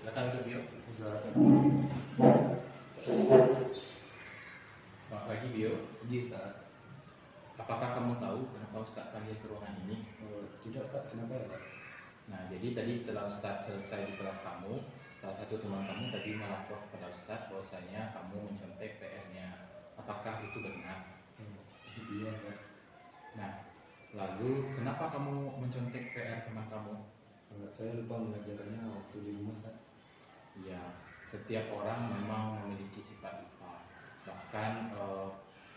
Silakan duduk Bio. Selamat pagi Bio. Iya Ustaz. Apakah kamu tahu kenapa Ustaz panggil ke ruangan ini? Tidak Ustaz, kenapa ya Ustaz? Nah, jadi tadi setelah Ustaz selesai di kelas kamu, salah satu teman kamu tadi melapor kepada Ustaz bahwasanya kamu mencontek PR-nya. Apakah itu benar? Iya Ustaz. Nah, lalu kenapa kamu mencontek PR teman kamu? Saya lupa mengajarkannya waktu di rumah Ustaz. Ya, setiap orang memang memiliki sifat lupa. Bahkan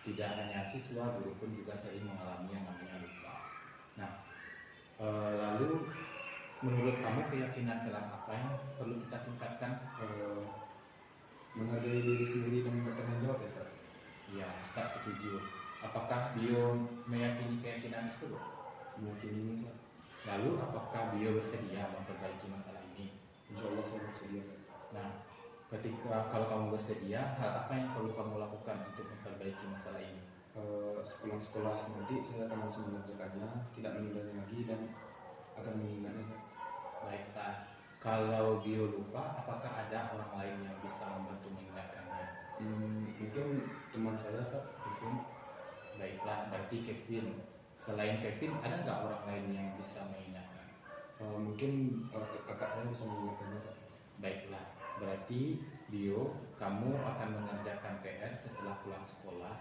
tidak hanya siswa, guru pun juga sering mengalami yang namanya lupa. Nah, lalu menurut kamu keyakinan kelas apa yang perlu kita tingkatkan? Menghargai diri sendiri dan bertanggung jawab ya Ustaz. Ya, Ustaz setuju. Apakah Bio meyakini keyakinan tersebut? Meyakini Ustaz. Lalu apakah Bio bersedia memperbaiki masalah ini? Insya Allah saya bersedia Ustaz. Nah, kalau kamu bersedia, hal apa yang perlu kamu lakukan untuk memperbaiki masalah ini? Sekolah nanti saya akan langsung mengerjakannya, tidak menundanya lagi dan akan mengingatnya Ustaz. Baiklah, kalau Bio lupa, apakah ada orang lain yang bisa membantu mengingatkannya? Mungkin teman saya Ustaz, Kevin. Baiklah, berarti Kevin. Selain Kevin, ada nggak orang lain yang bisa mengingatkan? Mungkin kakak saya bisa mengingatkannya Ustaz. Baiklah, berarti Bio, kamu akan mengerjakan PR setelah pulang sekolah.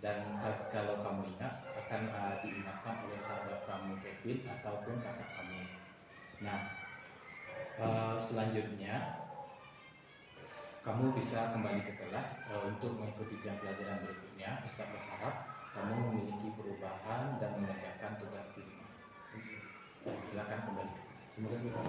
Dan kalau kamu ingat, akan diingatkan oleh sahabat kamu Kevin ataupun kakak kamu. Nah, selanjutnya kamu bisa kembali ke kelas untuk mengikuti jam pelajaran berikutnya. Ustaz berharap kamu memiliki perubahan dan mengerjakan tugas di rumah. Silakan kembali ke kelas. Terima kasih Ustaz.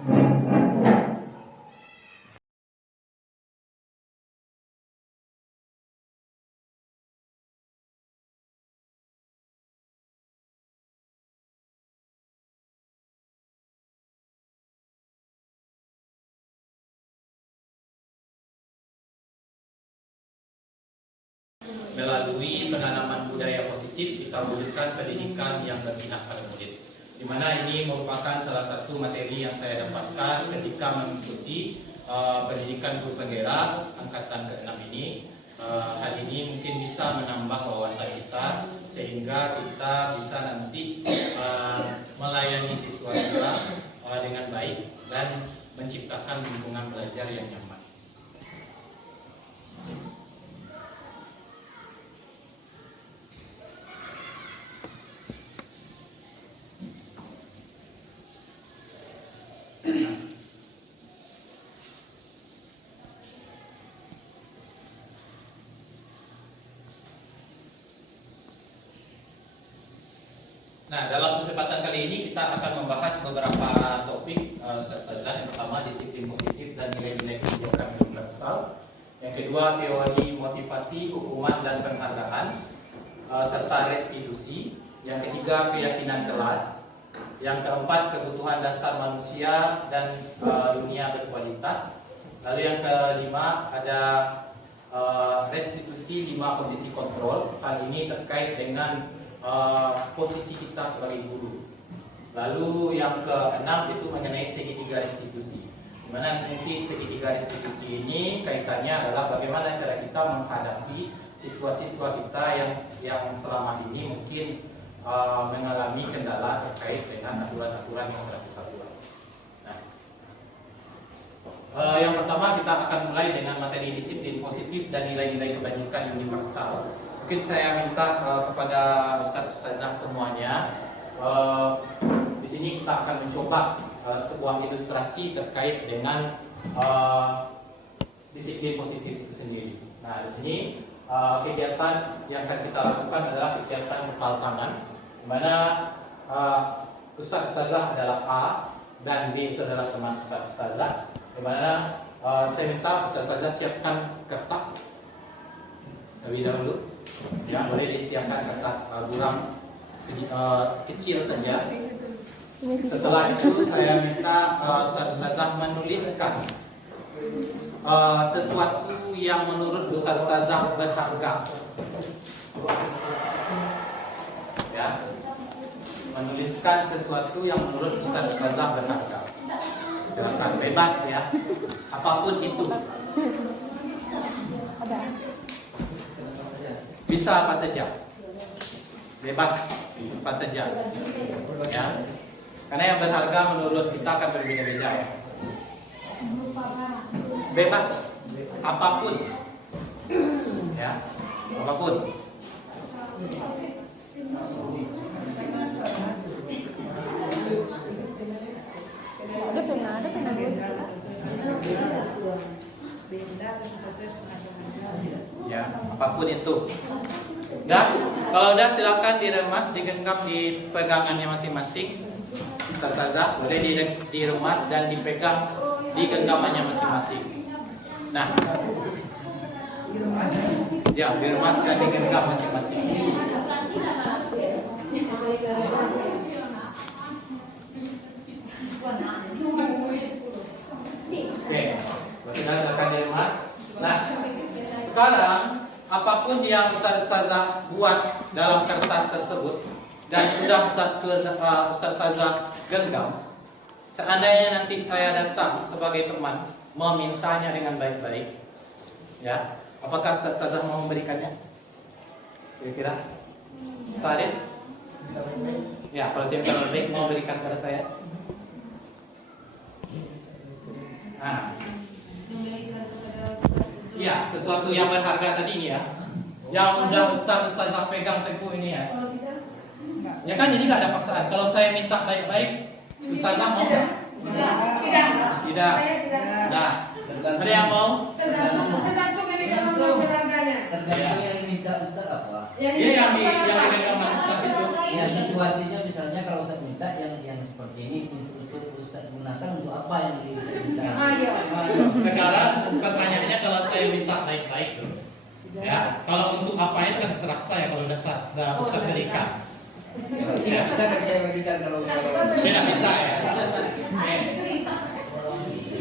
Melalui penanaman budaya positif, kita wujudkan pendidikan yang berpihak pada murid. Di mana ini merupakan salah satu materi yang saya dapatkan ketika mengikuti pendidikan guru bendera angkatan ke-6 ini. Hal ini mungkin bisa menambah wawasan kita sehingga kita bisa nanti melayani siswa kita dengan baik dan menciptakan lingkungan belajar yang nyaman. Nah, dalam kesempatan kali ini kita akan membahas beberapa topik saja. Yang pertama disiplin positif dan nilai-nilai kebijakan universal. Yang kedua teori motivasi, hukuman dan penghargaan serta restitusi. Yang ketiga keyakinan kelas. Yang keempat kebutuhan dasar manusia dan dunia berkualitas. Lalu yang kelima ada restitusi 5 posisi kontrol. Hal ini terkait dengan posisi kita sebagai guru. Lalu yang keenam itu mengenai segitiga restitusi. Di mana nanti segitiga restitusi ini kaitannya adalah bagaimana cara kita menghadapi siswa-siswa kita yang selama ini mungkin mengalami kendala terkait dengan aturan-aturan yang sudah kita buat. Nah, yang pertama kita akan mulai dengan materi disiplin positif dan nilai-nilai kebajikan universal. Mungkin saya minta kepada Ustaz-Ustazah semuanya, di sini kita akan mencoba sebuah ilustrasi terkait dengan disiplin positif itu sendiri. Nah, di sini kegiatan yang akan kita lakukan adalah kegiatan bekal tangan, di mana Ustaz-Ustazah adalah A dan B itu adalah teman Ustaz-Ustazah, di mana saya minta Ustaz-Ustazah siapkan kertas terlebih dahulu. Ya, boleh disiapkan kertas buram kecil saja. Setelah itu saya minta Ustazah menuliskan sesuatu yang menurut Ustazah berharga. Ya, menuliskan sesuatu yang menurut Ustazah berharga. Silakan, bebas ya, apapun itu. Bisa apa saja, bebas apa saja, ya. Karena yang berharga menurut kita akan berbeda-beda ya. Bebas apapun, ya, apapun. Ya, apapun itu. Dan kalau udah silakan diremas, digenggam di pegangannya masing-masing. Ustazah boleh diremas dan dipegang di genggamannya masing-masing. Nah, ya, diremas dan digenggam masing-masing. Oke, silakan diremas. Nah, sekarang apapun yang Ustazah buat dalam kertas tersebut dan sudah Ustazah genggam, seandainya nanti saya datang sebagai teman memintanya dengan baik-baik, ya, apakah Ustazah mau memberikannya? Kira-kira Ustaz? Ya, kalau saya minta baik mau berikan kepada saya. Nah, ya, sesuatu yang berharga tadi ini ya, yang udah Ustazah pegang teguh ini ya. Ya kan, jadi nggak ada paksaan. Kalau saya minta baik-baik, Ustazah mau nggak? Tidak. Nah, ada yang mau? Tergantung ini dalam berharganya. Tergantung yang diminta Ustaz apa? Iya, yang dipegang Ustaz itu. Ya, situasinya misalnya kalau Ustaz minta yang seperti ini untuk Ustaz gunakan untuk apa yang diminta? Sekarang pertanyaannya, kalau saya minta baik-baik, ya, kalau untuk apa itu kan terserah saya. Kalau udah Ustaz berikan, Tidak bisa kan saya berikan kalau tidak bisa ya. Oke.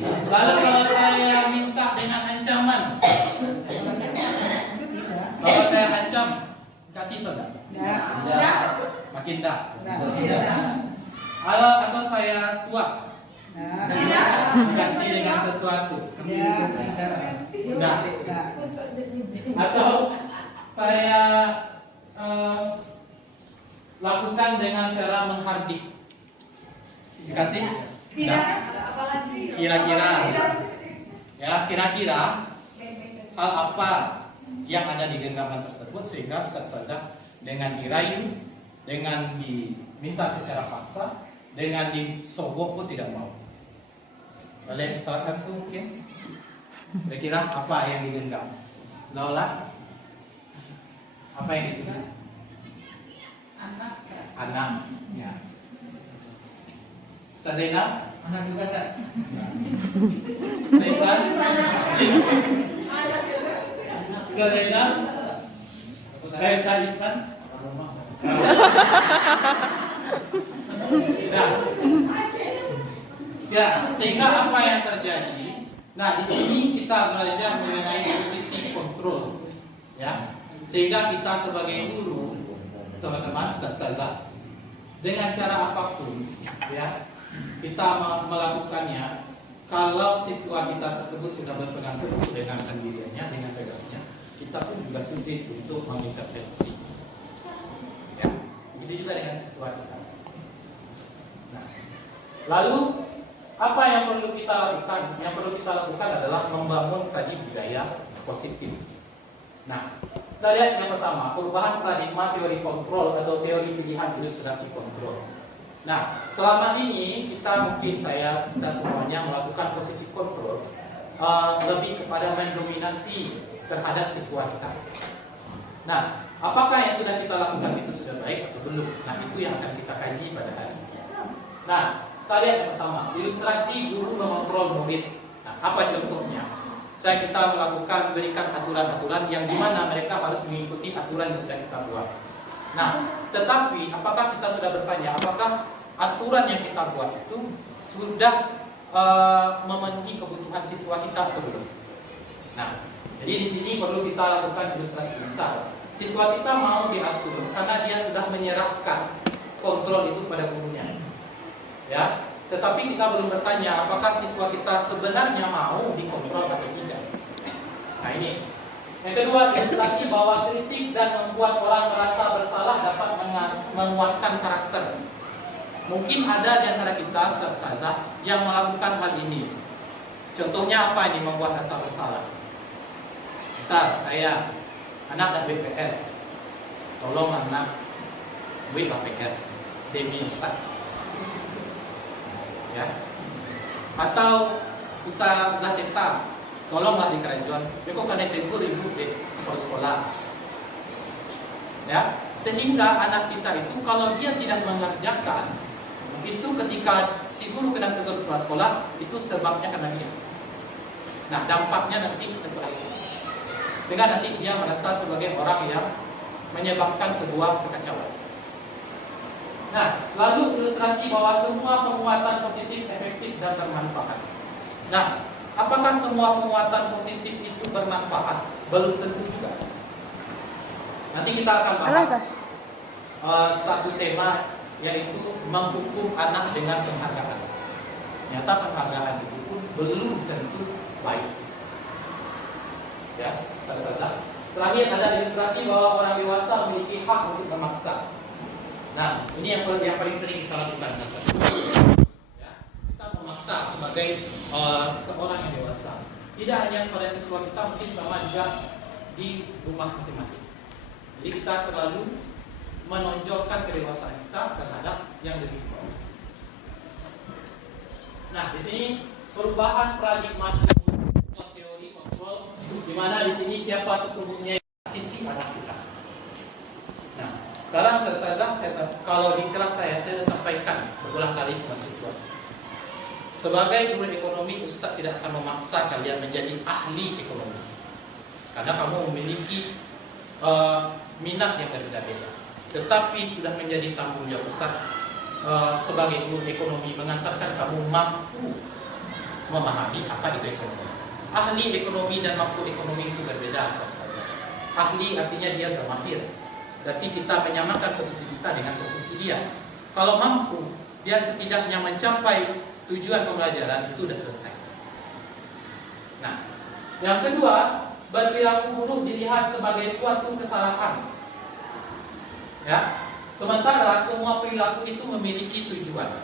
Lalu kalau saya minta dengan ancaman, kalau saya ancam, kasih itu enggak? Makin enggak. Atau saya suap, ganti dengan sesuatu. Enggak. Atau saya lakukan dengan cara menghardik. Dikasih? Tidak. Kira-kira, ya, kira-kira hal apa yang ada di genggaman tersebut sehingga Ustazah dengan dirayu, dengan diminta secara paksa, dengan disogok pun tidak mau. Boleh salah satu mungkin? Kira-kira apa yang digenggam? Lola? Apa yang ditulis? Anak. Ya. Ustaz Zainal? Anak juga Ustaz. Zainal? Ustaz Zainal? Ustaz Isman? Ya, sehingga apa yang terjadi? Nah, di sini kita belajar mengenai posisi kontrol, ya. Sehingga kita sebagai guru, teman-teman, ustazah, dengan cara apapun, ya, kita melakukannya. Kalau siswa kita tersebut sudah berpegang teguh dengan pendiriannya, dengan tegaknya, kita pun juga sulit untuk mengintervensi. Ya, begitu juga dengan siswa kita. Nah, lalu apa yang perlu kita lakukan? Yang perlu kita lakukan adalah membangun tadi budaya positif. Nah, kita lihat yang pertama, perubahan paradigma teori kontrol atau teori pilihan ilustrasi kontrol. Nah, selama ini kita semuanya melakukan posisi kontrol lebih kepada mendominasi terhadap siswa kita. Nah, apakah yang sudah kita lakukan itu sudah baik atau belum? Nah, itu yang akan kita kaji pada hari ini. Nah, kita lihat yang pertama, ilustrasi guru mengontrol murid. Nah, apa contohnya? Kita berikan aturan-aturan yang dimana mereka harus mengikuti aturan yang sudah kita buat. Nah, tetapi apakah kita sudah bertanya, apakah aturan yang kita buat itu sudah memenuhi kebutuhan siswa kita atau belum? Nah, jadi di sini perlu kita lakukan ilustrasi. Misal, siswa kita mau diatur karena dia sudah menyerahkan kontrol itu pada gurunya. Ya, tetapi kita belum bertanya apakah siswa kita sebenarnya mau dikontrol atau tidak. Nah, ini. Yang kedua, ilustrasi bahwa kritik dan membuat orang merasa bersalah dapat menguatkan karakter. Mungkin ada di antara kita ustazah yang melakukan hal ini. Contohnya apa ini membuat rasa bersalah? Misal saya anak dan BPR, tolong anak BPR demi Ustaz, ya. Atau Ustaz Zahita, tolonglah di kerajaan, mereka kena tegur ibu di sekolah, ya. Sehingga anak kita itu kalau dia tidak mengerjakan, itu ketika si guru kena tegur di sekolah, itu sebabnya karena dia. Nah, dampaknya nanti seperti itu. Sehingga nanti dia merasa sebagai orang yang menyebabkan sebuah kekacauan. Nah, lalu ilustrasi bahwa semua penguatan positif efektif dan bermanfaat. Nah, apakah semua penguatan positif itu bermanfaat? Belum tentu juga. Nanti kita akan bahas satu tema, yaitu menghukum anak dengan penghargaan. Nyata penghargaan itu pun belum tentu baik. Ya, terserah. Terakhir ada ilustrasi bahwa orang dewasa memiliki hak untuk memaksa. Nah, ini yang paling sering kita lakukan saja. Ya, kita memaksa sebagai seorang yang dewasa. Tidak hanya pada siswa kita, mungkin sama juga di rumah masing-masing. Jadi kita terlalu menonjolkan kedewasaan kita terhadap yang lebih bawah. Nah, di sini perubahan paradigma teori kontrol, di mana di sini siapa sesungguhnya sisi anak kita. Nah, sekarang kalau di kelas saya sudah sampaikan berulang kali sama siswa. Sebagai guru ekonomi, Ustaz tidak akan memaksa kalian menjadi ahli ekonomi, karena kamu memiliki minat yang berbeda-beda. Tetapi sudah menjadi tanggung jawab Ustaz sebagai guru ekonomi mengantarkan kamu mampu memahami apa itu ekonomi. Ahli ekonomi dan mampu ekonomi itu berbeda saja. Ahli artinya dia bermahir. Berarti kita menyamakan posisi kita dengan posisi dia. Kalau mampu, dia setidaknya mencapai tujuan pembelajaran itu sudah selesai. Nah, yang kedua, berperilaku buruk dilihat sebagai suatu kesalahan. Ya, sementara semua perilaku itu memiliki tujuan.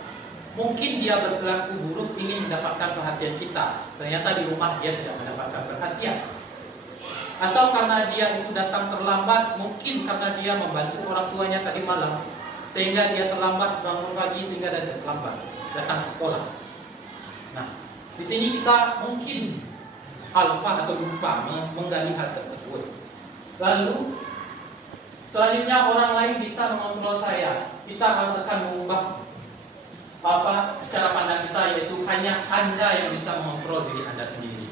Mungkin dia berperilaku buruk ingin mendapatkan perhatian kita. Ternyata di rumah dia tidak mendapatkan perhatian. Atau karena dia itu datang terlambat, mungkin karena dia membantu orang tuanya tadi malam, sehingga dia terlambat bangun pagi sehingga dia terlambat datang ke sekolah. Nah, di sini kita mungkin lupa menggali hal tersebut. Lalu Selanjutnya orang lain bisa mengontrol saya. Kita akan mengubah cara pandang kita, yaitu hanya Anda yang bisa mengontrol diri Anda sendiri.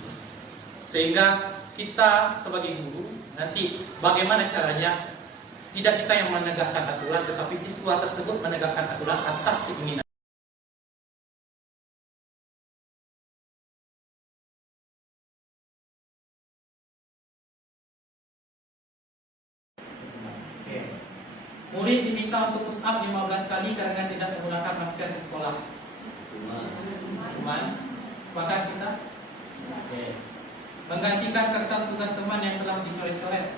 Sehingga kita sebagai guru nanti bagaimana caranya tidak kita yang menegakkan aturan, tetapi siswa tersebut menegakkan aturan atas keinginan. Murid diminta untuk push up 15 kali karena tidak menggunakan masker di sekolah. Teman, sepakat kita? Oke. Menggantikan kertas tugas teman yang telah dicoret-coret.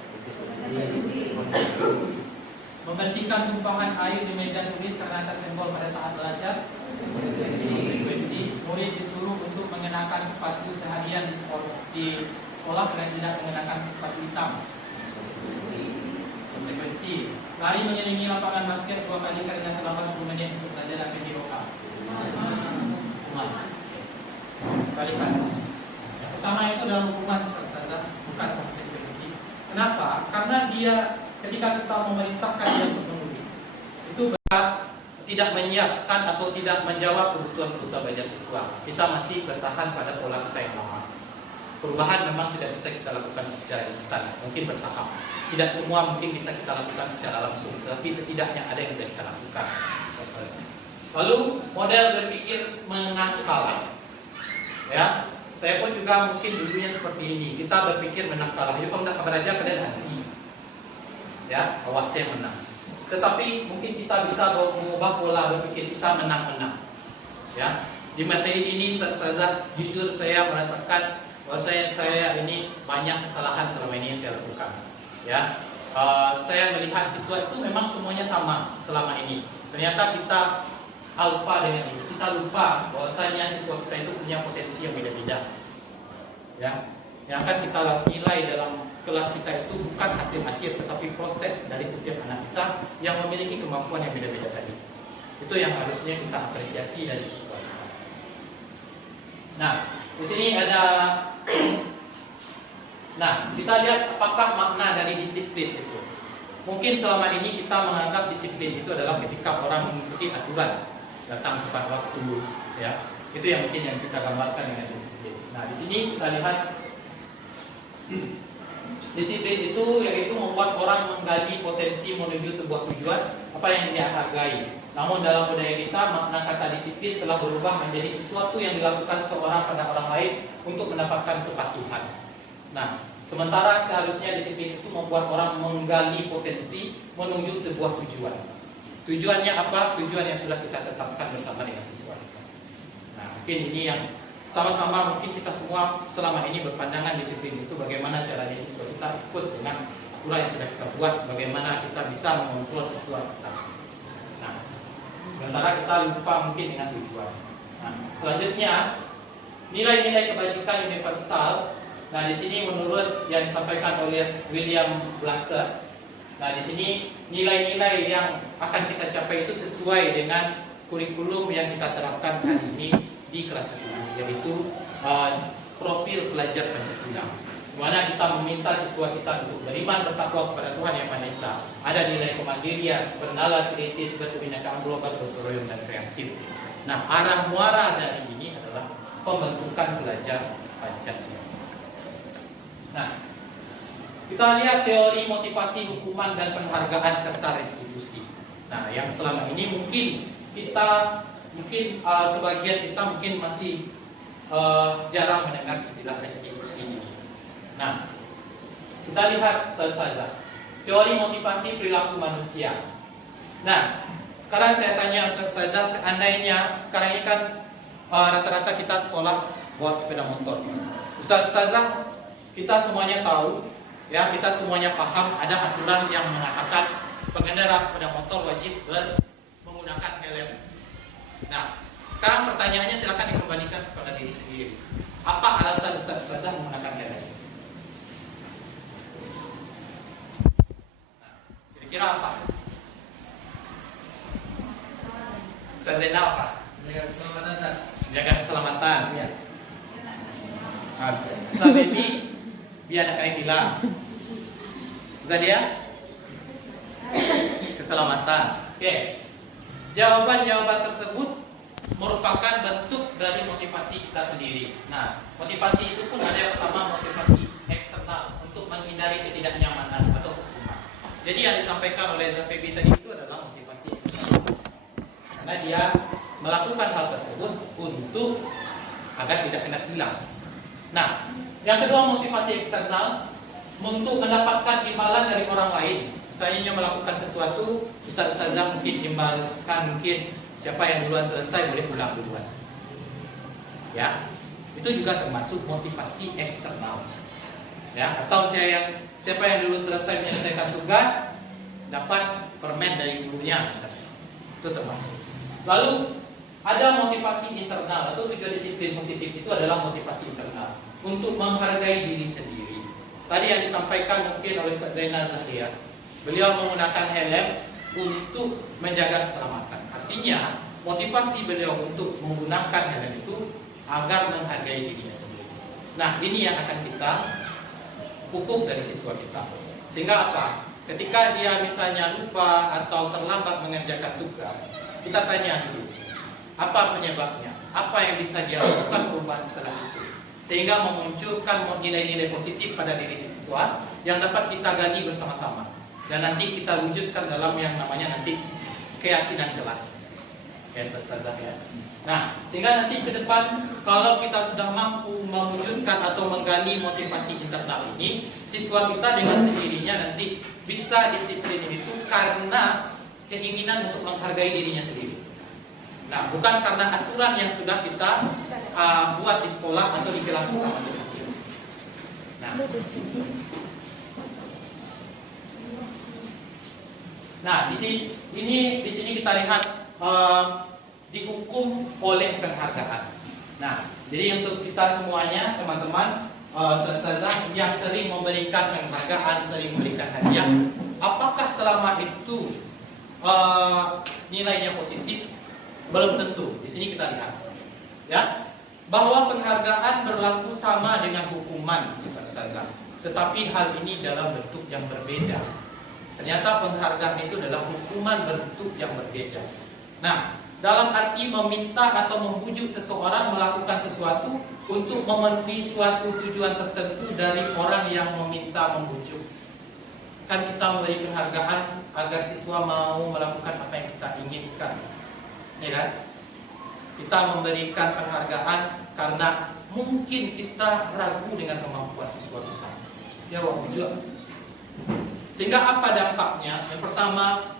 Membersihkan tumpahan air di meja tulis karena tersenggol pada saat belajar. Konsekuensi, murid disuruh untuk mengenakan sepatu seharian di sekolah dan tidak mengenakan sepatu hitam. Konsekuensi, lari mengelilingi lapangan basket 2 kali karena selama 10 menit untuk belajar dan PDOK. Balikan. Yang pertama itu adalah hukuman saja, bukan konsekuensi. Kenapa? Karena dia ketika kita memerintahkan dia untuk menulis, itu tidak menyiapkan atau tidak menjawab kebutuhan belajar siswa. Kita masih bertahan pada pola kita yang lama. Perubahan memang tidak bisa kita lakukan secara instan, mungkin bertahap. Tidak semua mungkin bisa kita lakukan secara langsung, tapi setidaknya ada yang bisa kita lakukan. Lalu model berpikir menang kalah. Ya, saya pun juga mungkin dulunya seperti ini. Kita berpikir menang kalah. Yuk kalau tidak kabar aja kalian hati. Ya, awak saya menang. Tetapi mungkin kita bisa mengubah pola berpikir kita menang-menang. Ya, di materi ini Ustazah jujur saya merasakan bahwa saya ini banyak kesalahan selama ini yang saya lakukan. Ya, saya melihat siswa itu memang semuanya sama selama ini. Ternyata kita lupa dengan ini. Kita lupa bahwasanya siswa kita itu punya potensi yang beda-beda. Ya, yang akan kita nilai dalam kelas kita itu bukan hasil akhir, tetapi proses dari setiap anak kita yang memiliki kemampuan yang beda-beda tadi. Itu yang harusnya kita apresiasi dari siswa kita. Nah, di sini ada. Nah, kita lihat apakah makna dari disiplin itu. Mungkin selama ini kita menganggap disiplin itu adalah ketika orang mengikuti aturan, datang tepat waktu, ya. Itu yang mungkin yang kita gambarkan dengan disiplin. Nah, di sini kita lihat disiplin itu yaitu membuat orang menggali potensi menuju sebuah tujuan apa yang dia hargai. Namun dalam budaya kita makna kata disiplin telah berubah menjadi sesuatu yang dilakukan seorang pada orang lain untuk mendapatkan kepatuhan. Nah, sementara seharusnya disiplin itu membuat orang menggali potensi menuju sebuah tujuan. Tujuannya apa? Tujuan yang sudah kita tetapkan bersama dengan siswa kita. Nah, mungkin ini yang sama-sama mungkin kita semua selama ini berpandangan disiplin itu bagaimana caranya siswa kita ikut dengan aturan yang sudah kita buat, bagaimana kita bisa mengontrol siswa kita. Nah, sementara kita lupa mungkin dengan tujuan. Nah, selanjutnya nilai-nilai kebajikan universal. Nah, di sini menurut yang disampaikan oleh William Blaser, nah di sini nilai-nilai yang akan kita capai itu sesuai dengan kurikulum yang kita terapkan hari ini di kelas 10, yaitu profil pelajar Pancasila. Di mana kita meminta siswa kita untuk beriman bertakwa kepada Tuhan Yang Maha Esa. Ada nilai kemandirian, bernala kritis, berkebinekaan global, berprogram dan kreatif. Nah, arah muara dari ini adalah pembentukan pelajar Pancasila. Nah, kita lihat teori motivasi hukuman dan penghargaan serta restitusi. Nah, yang selama ini mungkin sebagian kita mungkin masih jarang mendengar istilah restitusi ini. Nah, kita lihat saja teori motivasi perilaku manusia. Nah, sekarang saya tanya saja, seandainya sekarang ini kan rata-rata kita sekolah buat sepeda motor. Ustazah, kita semuanya tahu, ya, kita semuanya paham ada aturan yang mengatakan pengendara sepeda motor wajib menggunakan helm. Nah, sekarang pertanyaannya silakan dikembalikan kepada diri sendiri. Apa alasan Ustazah menggunakan helm? Nah, kira-kira apa? Ustazah Zena apa? Menjaga keselamatan. Ya. Ustazah Baby biar anak kalian hilang. Zadia? Keselamatan. Oke. Jawaban-jawaban tersebut merupakan bentuk dari motivasi kita sendiri. Nah, motivasi itu pun ada yang pertama motivasi eksternal untuk menghindari ketidaknyamanan atau hukuman. Jadi yang disampaikan oleh Zafebi tadi itu adalah motivasi eksternal. Karena dia melakukan hal tersebut untuk agar tidak kena tilang. Nah, yang kedua motivasi eksternal untuk mendapatkan imbalan dari orang lain. Misalnya melakukan sesuatu, ustaz-ustazah mungkin imbalkan, mungkin siapa yang duluan selesai boleh pulang duluan. Ya, itu juga termasuk motivasi eksternal. Ya, atau siapa yang dulu selesai menyelesaikan tugas dapat permen dari gurunya misalnya. Itu termasuk. Lalu ada motivasi internal atau tujuan disiplin positif itu adalah motivasi internal untuk menghargai diri sendiri. Tadi yang disampaikan mungkin oleh Ustaz Zainal Zahria, beliau menggunakan helm untuk menjaga keselamatan. Artinya motivasi beliau untuk menggunakan helm itu agar menghargai dirinya sendiri. Nah, ini yang akan kita pupuk dari siswa kita. Sehingga apa? Ketika dia misalnya lupa atau terlambat mengerjakan tugas, kita tanya dulu, apa penyebabnya? Apa yang bisa dia lakukan perubahan setelah itu? Sehingga memunculkan nilai-nilai positif pada diri siswa yang dapat kita gali bersama-sama. Dan nanti kita wujudkan dalam yang namanya nanti keyakinan kelas. Ya, Ustazah ya. Nah, sehingga nanti ke depan kalau kita sudah mampu mewujudkan atau menggali motivasi internal ini, siswa kita dengan sendirinya nanti bisa disiplin itu karena keinginan untuk menghargai dirinya sendiri. Nah, bukan karena aturan yang sudah kita buat di sekolah atau di kelas kita masing-masing. Nah, di sini kita lihat dihukum oleh penghargaan. Nah, jadi untuk kita semuanya, teman-teman, ustazah yang sering memberikan penghargaan, sering memberikan hadiah, apakah selama itu nilainya positif? Belum tentu. Di sini kita lihat, ya, bahwa penghargaan berlaku sama dengan hukuman, ustazah. Tetapi hal ini dalam bentuk yang berbeda. Ternyata penghargaan itu adalah hukuman bentuk yang berbeda. Nah, dalam arti meminta atau membujuk seseorang melakukan sesuatu untuk memenuhi suatu tujuan tertentu dari orang yang meminta membujuk. Kan kita memberi penghargaan agar siswa mau melakukan apa yang kita inginkan. Ya kan? Kita memberikan penghargaan karena mungkin kita ragu dengan kemampuan siswa kita. Ya, wujud. Sehingga apa dampaknya? Yang pertama,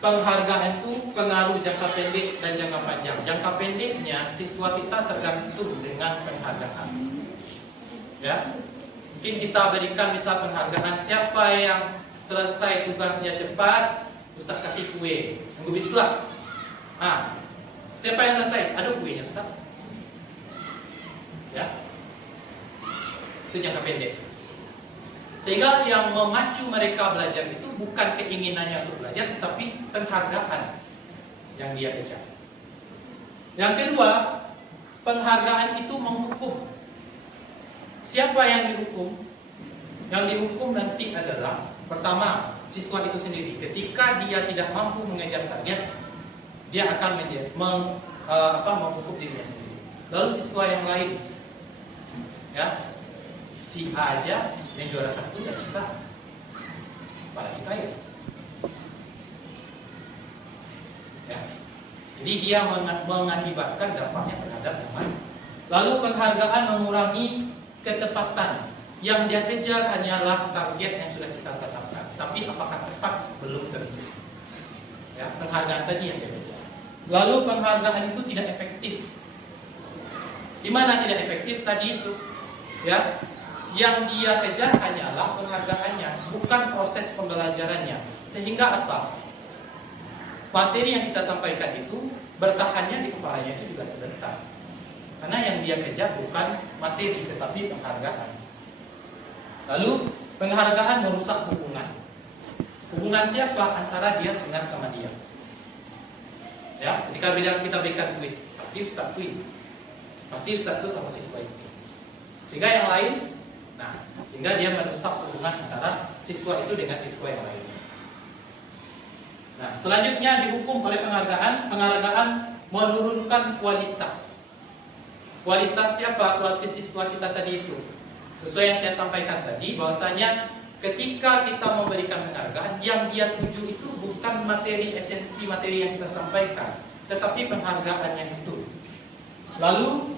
penghargaan itu pengaruh jangka pendek dan jangka panjang. Jangka pendeknya siswa kita tergantung dengan penghargaan. Ya, mungkin kita berikan misal penghargaan siapa yang selesai tugasnya cepat, Ustaz kasih kue. Tunggu bisa. Siapa yang selesai? Ada kuenya, Ustaz. Ya, itu jangka pendek. Sehingga yang memacu mereka belajar itu bukan keinginannya untuk belajar, tetapi penghargaan yang dia kejar. Yang kedua, penghargaan itu menghukum. Siapa yang dihukum? Yang dihukum nanti adalah pertama, siswa itu sendiri. Ketika dia tidak mampu mengejar target, dia akan menghukum dirinya sendiri. Lalu siswa yang lain, ya, si A aja yang juara satu tidak bisa, apalagi saya. Ya. Jadi dia mengakibatkan dampaknya terhadap teman. Lalu penghargaan mengurangi ketepatan. Yang dia kejar hanyalah target yang sudah kita tetapkan. Tapi apakah tepat? Belum tentu. Ya, penghargaan tadi yang dia kejar. Lalu penghargaan itu tidak efektif. Di mana tidak efektif tadi itu? Ya, yang dia kejar hanyalah penghargaannya, bukan proses pembelajarannya. Sehingga apa? Materi yang kita sampaikan itu bertahannya di kepalanya itu juga sebentar. Karena yang dia kejar bukan materi, tetapi penghargaan. Lalu penghargaan merusak hubungan. Hubungan siapa? Antara dia dengan sama dia. Ya, ketika kita berikan kuis, pasti Ustaz kuis. Pasti Ustaz itu sama siswa itu. Sehingga yang lain, sehingga dia merusak hubungan antara siswa itu dengan siswa yang lainnya. Nah, selanjutnya dihukum oleh penghargaan menurunkan kualitas. Kualitas siapa? Kualitas siswa kita tadi itu. Sesuai yang saya sampaikan tadi, bahwasanya ketika kita memberikan penghargaan, yang dia tuju itu bukan materi, esensi materi yang kita sampaikan, tetapi penghargaannya itu. Lalu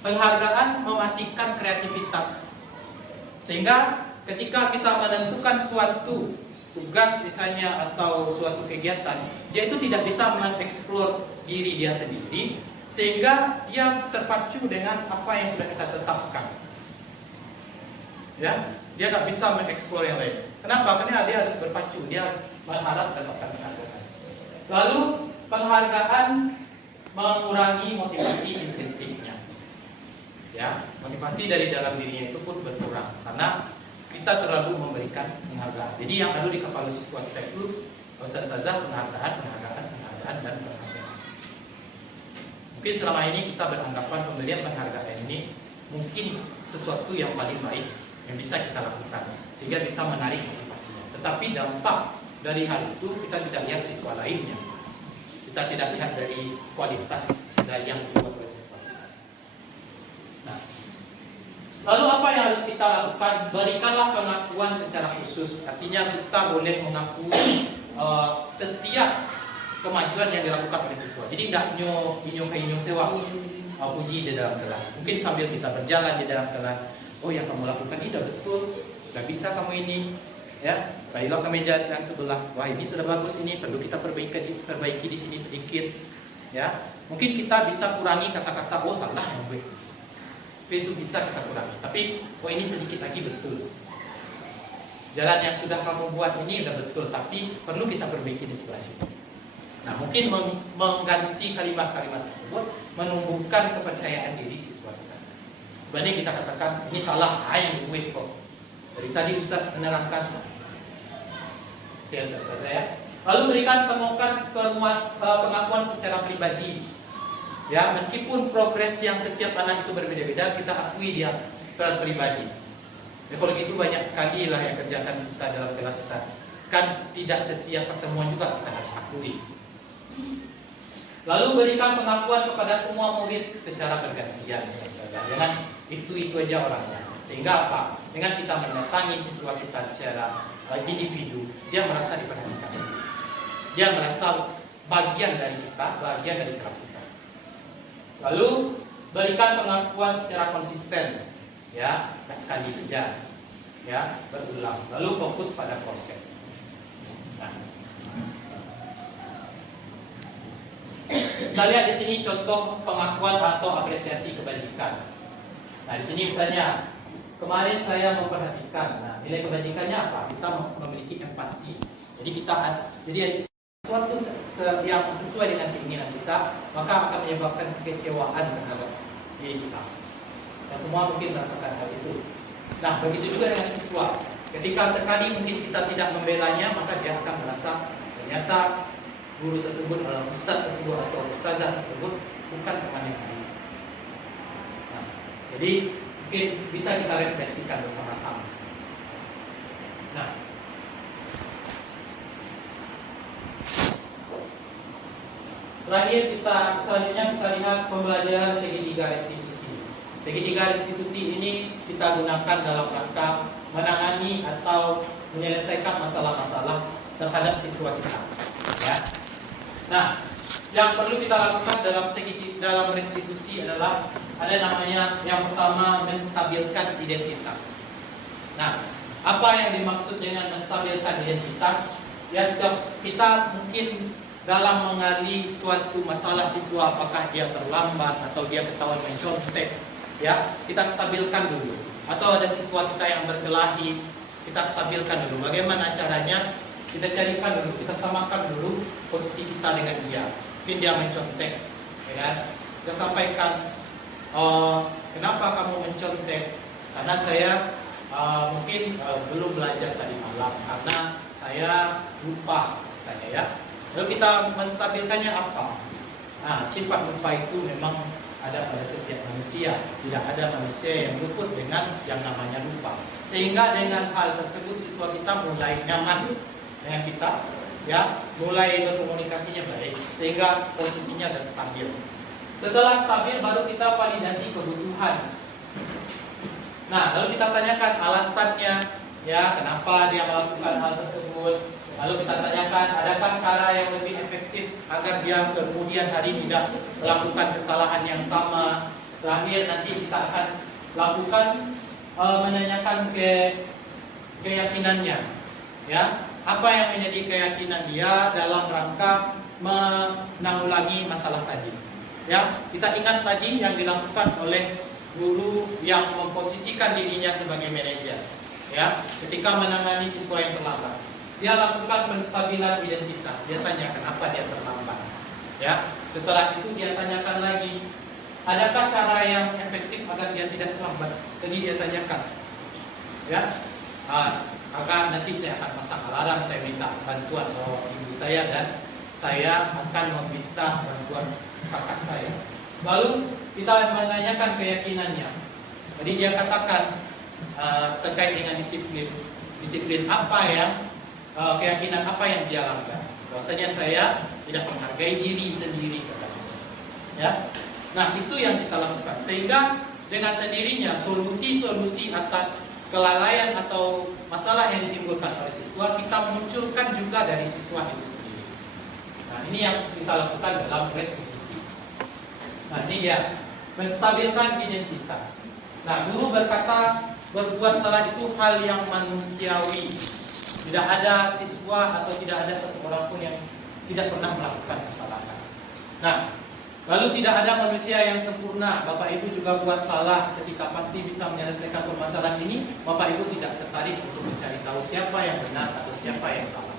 penghargaan mematikan kreativitas. Sehingga ketika kita menentukan suatu tugas misalnya atau suatu kegiatan, dia itu tidak bisa mengeksplor diri dia sendiri, sehingga dia terpacu dengan apa yang sudah kita tetapkan. Ya, dia nggak bisa mengeksplor yang lain. Kenapa? Karena dia harus berpacu, dia berharap mendapatkan penghargaan. Lalu penghargaan mengurangi motivasi intrinsiknya. Ya, motivasi dari dalam dirinya itu pun berkurang karena kita terlalu memberikan penghargaan. Jadi yang ada di kepala siswa kita itu saja penghargaan, dan penghargaan. Mungkin selama ini kita beranggapan pemberian penghargaan ini mungkin sesuatu yang paling baik yang bisa kita lakukan sehingga bisa menarik motivasinya. Tetapi dampak dari hal itu kita tidak lihat siswa lainnya. Kita tidak lihat dari kualitas dari yang dibuat oleh siswa kita. Nah, lalu apa yang harus kita lakukan? Berikanlah pengakuan secara khusus. Artinya kita boleh mengakui setiap kemajuan yang dilakukan oleh siswa. Jadi tidak inyo sewa puji di dalam kelas. Mungkin sambil kita berjalan di dalam kelas, oh yang kamu lakukan ini sudah betul, sudah bisa kamu ini, ya. Baiklah ke meja yang sebelah. Wah ini sudah bagus, ini perlu kita perbaiki di sini sedikit, ya. Mungkin kita bisa kurangi kata-kata oh salah yang gue. Itu bisa kita kurangi. Tapi oh ini sedikit lagi betul. Jalan yang sudah kamu buat ini sudah betul, tapi perlu kita perbaiki di sebelah sini. Nah mungkin mengganti kalimat-kalimat tersebut menumbuhkan kepercayaan diri siswa kita. Banding kita katakan ini salah, yang gue kok. Dari tadi Ustaz menerangkan. Oke Ustaz ya. Lalu berikan pengakuan secara pribadi. Ya, meskipun progres yang setiap anak itu berbeda-beda, kita akui dia pribadi. Ya, kalau gitu banyak sekali lah yang kerjakan kita dalam kelas kita. Kan tidak setiap pertemuan juga kita harus akui. Lalu berikan pengakuan kepada semua murid secara bergantian. Jangan itu aja orangnya. Sehingga apa? Dengan kita mendatangi siswa kita secara individu, dia merasa diperhatikan. Dia merasa bagian dari kita, bagian dari kelas kita. Lalu berikan pengakuan secara konsisten, ya, tak sekali saja, ya, berulang. Lalu fokus pada proses. Nah, kita lihat di sini contoh pengakuan atau apresiasi kebajikan. Nah, di sini misalnya kemarin saya memperhatikan. Nah, nilai kebajikannya apa? Kita memiliki empati. Jadi sesuatu yang sesuai dengan keinginan kita, maka akan menyebabkan kekecewaan terhadap diri kita. Dan semua mungkin merasakan hal itu. Nah, begitu juga dengan siswa. Ketika sekali mungkin kita tidak membelanya, maka dia akan merasa ternyata guru tersebut, ustaz tersebut atau ustazah tersebut bukan teman yang baik. Nah, jadi mungkin bisa kita refleksikan bersama-sama. Nah, selanjutnya kita lihat pembelajaran segitiga restitusi. Segitiga restitusi ini kita gunakan dalam rangka menangani atau menyelesaikan masalah-masalah terhadap siswa kita. Ya. Nah, yang perlu kita lakukan dalam restitusi adalah ada namanya yang pertama menstabilkan identitas. Nah, apa yang dimaksud dengan menstabilkan identitas? Ya, kita mungkin dalam mengali suatu masalah siswa, apakah dia terlambat atau dia ketahuan mencontek, ya, kita stabilkan dulu. Atau ada siswa kita yang berkelahi, kita stabilkan dulu. Bagaimana caranya? Kita carikan dulu, kita samakan dulu posisi kita dengan dia. Mungkin dia mencontek, ya kan? Kita sampaikan, kenapa kamu mencontek? Karena saya mungkin belum belajar tadi malam, karena saya lupa, misalnya ya. Lalu kita menstabilkannya apa? Nah, sifat lupa itu memang ada pada setiap manusia. Tidak ada manusia yang luput dengan yang namanya lupa. Sehingga dengan hal tersebut siswa kita mulai nyaman dengan kita ya, mulai berkomunikasinya baik sehingga posisinya sudah stabil. Setelah stabil baru kita validasi kebutuhan. Nah, lalu kita tanyakan alasannya, ya, kenapa dia melakukan hal tersebut. Lalu kita tanyakan, adakah cara yang lebih efektif agar dia kemudian hari tidak melakukan kesalahan yang sama. Terakhir nanti kita akan lakukan menanyakan keyakinannya, ya, apa yang menjadi keyakinan dia dalam rangka menanggulangi masalah tadi. Ya, kita ingat tadi yang dilakukan oleh guru yang memposisikan dirinya sebagai manajer. Ya, ketika menangani siswa yang terlambat, dia lakukan penstabilan identitas. Dia tanya kenapa dia terlambat. Ya, setelah itu dia tanyakan lagi, adakah cara yang efektif agar dia tidak terlambat? Jadi dia tanyakan, ya, maka nanti saya akan pasang alarm, saya minta bantuan ibu saya dan saya akan meminta bantuan kakak saya. Lalu kita menanyakan keyakinannya. Jadi dia katakan terkait dengan disiplin apa yang keyakinan apa yang dia langgar. Bahwasanya saya tidak menghargai diri sendiri, katanya. Ya. Nah, itu yang kita lakukan. Sehingga dengan sendirinya solusi-solusi atas kelalaian atau masalah yang ditimbulkan oleh siswa kita munculkan juga dari siswa itu sendiri. Nah, ini yang kita lakukan dalam restitusi. Nah, ini dia menstabilkan identitas. Nah, guru berkata berbuat salah itu hal yang manusiawi. Tidak ada siswa atau tidak ada satu orang pun yang tidak pernah melakukan kesalahan. Nah, lalu tidak ada manusia yang sempurna. Bapak Ibu juga buat salah. Ketika pasti bisa menyelesaikan permasalahan ini, Bapak Ibu tidak tertarik untuk mencari tahu siapa yang benar atau siapa yang salah.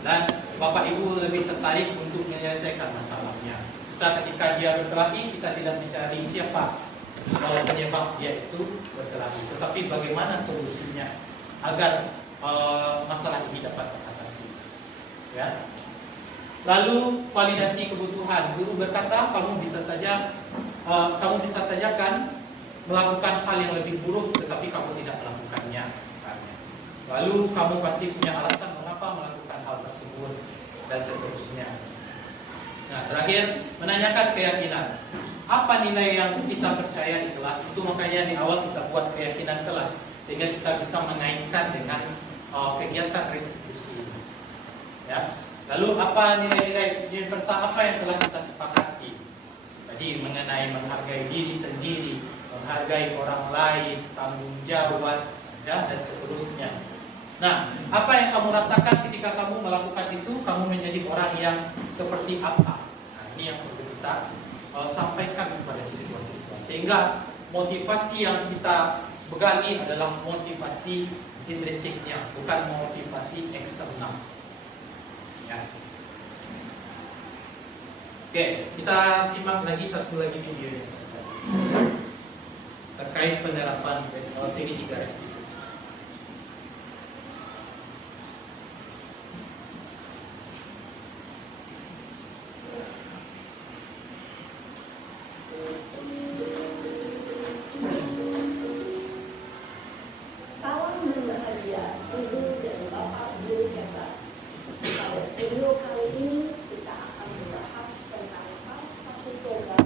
Dan Bapak Ibu lebih tertarik untuk menyelesaikan masalahnya. Bisa ketika dia berkelahi, kita tidak mencari siapa penyebab dia itu berkelahi, tetapi bagaimana solusinya agar masalah ini dapat teratasi. Ya. Lalu validasi kebutuhan. Guru berkata kamu bisa saja kan melakukan hal yang lebih buruk, tetapi kamu tidak melakukannya, misalnya. Lalu kamu pasti punya alasan mengapa melakukan hal tersebut dan seterusnya. Nah, terakhir menanyakan keyakinan. Apa nilai yang kita percaya di kelas? Itu makanya di awal kita buat keyakinan kelas sehingga kita bisa mengaitkan dengan kegiatan restitusi. Ya. Lalu apa nilai-nilai universal apa yang telah kita sepakati? Tadi mengenai menghargai diri sendiri, menghargai orang lain, tanggung jawab, ya, dan seterusnya. Nah, apa yang kamu rasakan ketika kamu melakukan itu? Kamu menjadi orang yang seperti apa? Nah, ini yang perlu kita sampaikan kepada siswa-siswa. Sehingga motivasi yang kita begali adalah motivasi intrinsiknya, bukan motivasi eksternal. Ya. Oke, kita simak lagi satu lagi videonya terkait penerapan seri 3 restitusi. Salam berbahagia, Ibu dan Bapak Guru hebat. Pada video kali ini kita akan membahas tentang salah satu program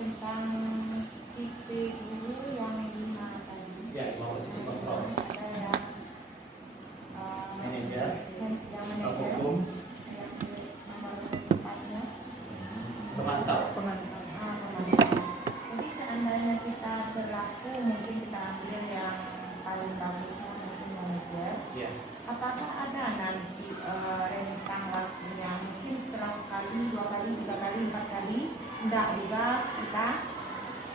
tentang tipe guru yang 5 tadi. Ya, bahwa sisi kontrol. Ada yang Manajer, yang manajer, hukum, yang nomor 4-nya pemantau. pemantau. Jadi seandainya kita berlaku, mungkin kita ambil yang paling bagusnya mungkin manajer. Ya. Apakah ada nanti rentang waktunya mungkin setelah sekali, 2 kali, 3 kali, 4 kali, tidak juga kita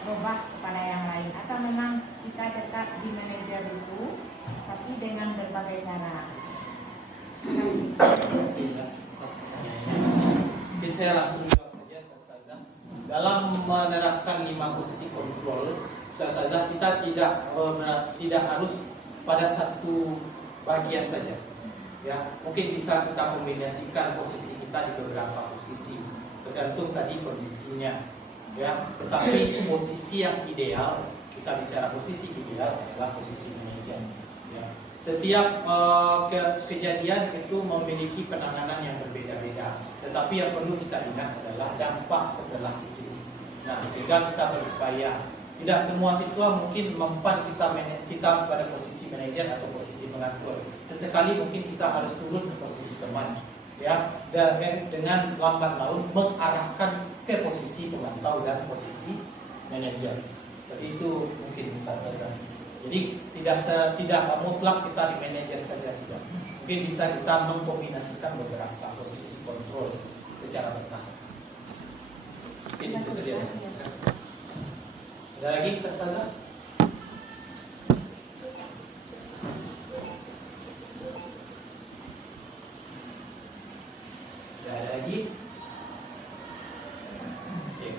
robah kepada yang lain, atau memang kita tetap di manajer itu tapi dengan berbagai cara. Terima kasih. Mungkin saya langsung jawab saja, Ustazah. Dalam menerapkan 5 posisi kontrol, Ustazah, kita tidak harus pada satu bagian saja. Ya, mungkin bisa kita kombinasikan posisi kita di beberapa posisi. tergantung tadi kondisinya. Ya, tetapi posisi yang ideal, kita bicara posisi ideal adalah posisi manajer. Ya. Setiap kejadian itu memiliki penanganan yang berbeda-beda. Tetapi yang perlu kita ingat adalah dampak setelah itu. Nah, sehingga kita berupaya. Tidak semua siswa mungkin mempan kita pada posisi manajer atau posisi pengatur. Sesekali mungkin kita harus turun ke posisi teman. Ya, dan dengan lambat laun mengarahkan ke posisi pemantau dan posisi manajer. Jadi itu mungkin bisa terjadi. Jadi tidak mutlak kita di manajer saja, tidak. Mungkin bisa kita mengkombinasikan beberapa posisi kontrol secara bertahap. Mungkin itu saja. Ada lagi, Ustazah? Ada lagi? Oke.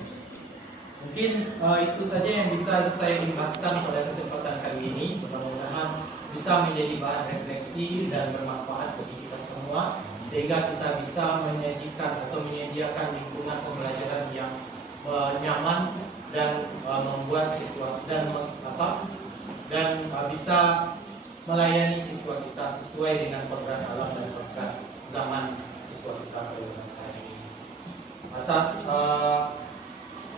Mungkin itu saja yang bisa saya imbaskan pada kesempatan kali ini. Mudah-mudahan bisa menjadi bahan refleksi dan bermanfaat bagi kita semua, sehingga kita bisa menyajikan atau menyediakan lingkungan pembelajaran yang nyaman dan membuat siswa dan bisa melayani siswa kita sesuai dengan program alam dan program zaman siswa kita pada sekarang ini. Atas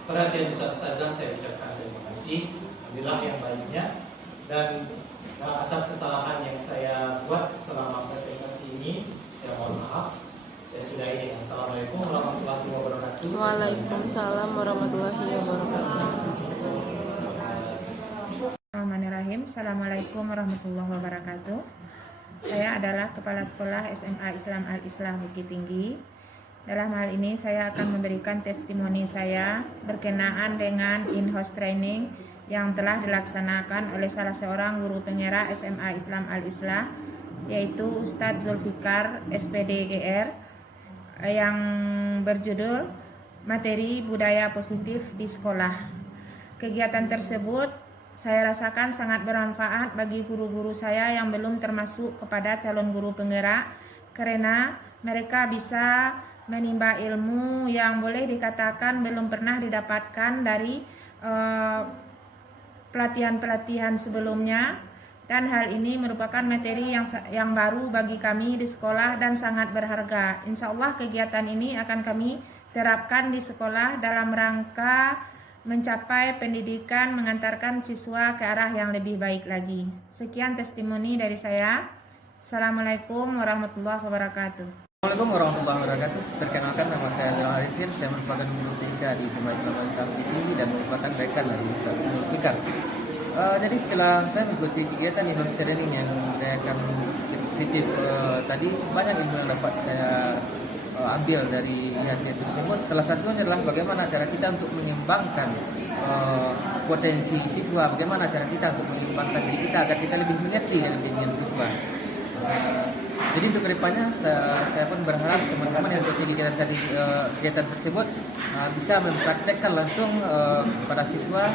perhatian Ustazah saya ucapkan terima kasih. Alhamdulillah yang baiknya, dan atas kesalahan yang saya buat selama presentasi ini saya mohon maaf. Saya sudahi dengan Assalamualaikum warahmatullahi wabarakatuh. Waalaikumsalam warahmatullahi wabarakatuh. Bismillahirrahmanirrahim. Assalamualaikum warahmatullahi wabarakatuh. Saya adalah Kepala Sekolah SMA Islam Al-Islah Bukit Tinggi. Dalam hal ini saya akan memberikan testimoni saya berkenaan dengan in-house training yang telah dilaksanakan oleh salah seorang guru penggerak SMA Islam Al-Islah, yaitu Ustadz Zulfikar SPD GR, yang berjudul Materi Budaya Positif di Sekolah. Kegiatan tersebut saya rasakan sangat bermanfaat bagi guru-guru saya yang belum termasuk kepada calon guru penggerak, karena mereka bisa menimba ilmu yang boleh dikatakan belum pernah didapatkan dari pelatihan-pelatihan sebelumnya. Dan hal ini merupakan materi yang baru bagi kami di sekolah dan sangat berharga. Insya Allah kegiatan ini akan kami terapkan di sekolah dalam rangka mencapai pendidikan, mengantarkan siswa ke arah yang lebih baik lagi. Sekian testimoni dari saya. Assalamualaikum warahmatullahi wabarakatuh. Assalamualaikum warahmatullahi wabarakatuh. Perkenalkan, nama saya Lila Arifin. Saya merupakan guru TK di Islam Al-Islah ini dan merupakan rekan dari Ustaz Zulfikar. Jadi setelah saya mengikuti kegiatan in-house training yang saya akan positif tadi, banyak ilmu yang dapat saya ambil dari hasil tersebut. Salah satunya adalah bagaimana cara kita untuk menyeimbangkan potensi siswa, bagaimana cara kita untuk menyeimbangkan diri kita agar kita lebih mengerti dengan siswa. Jadi untuk kedepannya saya pun berharap teman-teman yang mengikuti kegiatan tersebut bisa mempraktekkan langsung pada siswa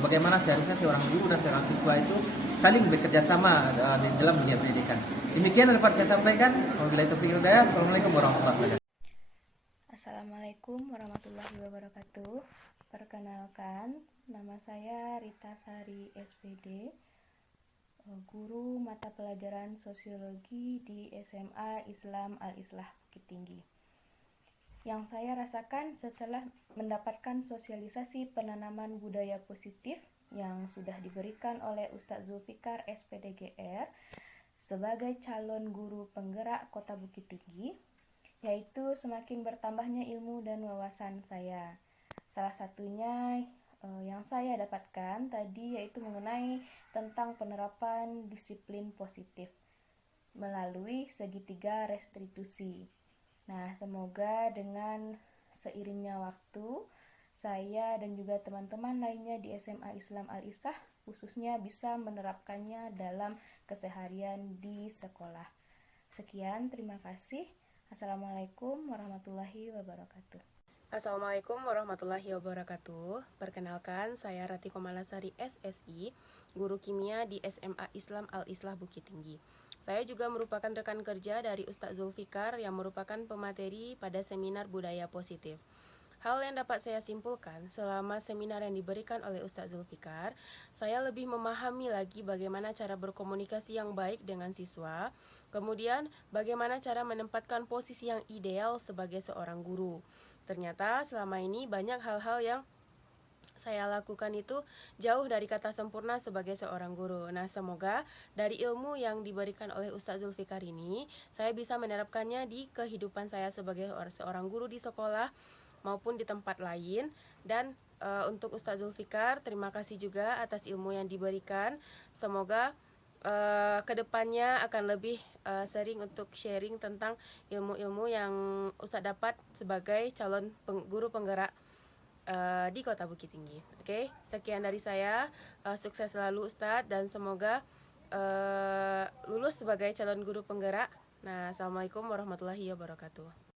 bagaimana seharusnya seorang guru dan seorang siswa itu saling bekerja sama di dalam dunia pendidikan. Demikian yang dapat saya sampaikan. Wabillahi taufiq wal hidayah. Assalamualaikum warahmatullahi wabarakatuh. Assalamualaikum warahmatullahi wabarakatuh. Perkenalkan, nama saya Rita Sari SPD, guru mata pelajaran sosiologi di SMA Islam Al-Islah Bukit Tinggi. Yang saya rasakan setelah mendapatkan sosialisasi penanaman budaya positif yang sudah diberikan oleh Ustadz Zulfikar SPD GR sebagai calon guru penggerak Kota Bukit Tinggi, yaitu semakin bertambahnya ilmu dan wawasan saya. Salah satunya yang saya dapatkan tadi yaitu mengenai tentang penerapan disiplin positif melalui segitiga restitusi. Nah, semoga dengan seiringnya waktu, saya dan juga teman-teman lainnya di SMA Islam Al-Islah khususnya bisa menerapkannya dalam keseharian di sekolah. Sekian, terima kasih. Assalamualaikum warahmatullahi wabarakatuh. Assalamualaikum warahmatullahi wabarakatuh. Perkenalkan, saya Rati Komalasari SSI, guru kimia di SMA Islam Al-Islah Bukit Tinggi. Saya juga merupakan rekan kerja dari Ustadz Zulfikar yang merupakan pemateri pada seminar budaya positif. Hal yang dapat saya simpulkan selama seminar yang diberikan oleh Ustadz Zulfikar, saya lebih memahami lagi bagaimana cara berkomunikasi yang baik dengan siswa, kemudian bagaimana cara menempatkan posisi yang ideal sebagai seorang guru. Ternyata selama ini banyak hal-hal yang saya lakukan itu jauh dari kata sempurna sebagai seorang guru. Nah, semoga dari ilmu yang diberikan oleh Ustadz Zulfikar ini, saya bisa menerapkannya di kehidupan saya sebagai seorang guru di sekolah maupun di tempat lain. Dan untuk Ustadz Zulfikar, terima kasih juga atas ilmu yang diberikan. Semoga kedepannya akan lebih sering untuk sharing tentang ilmu-ilmu yang Ustadz dapat sebagai calon guru penggerak di Kota Bukit Tinggi. Oke, sekian dari saya. Sukses selalu Ustadz dan semoga lulus sebagai calon guru penggerak. Nah, assalamualaikum warahmatullahi wabarakatuh.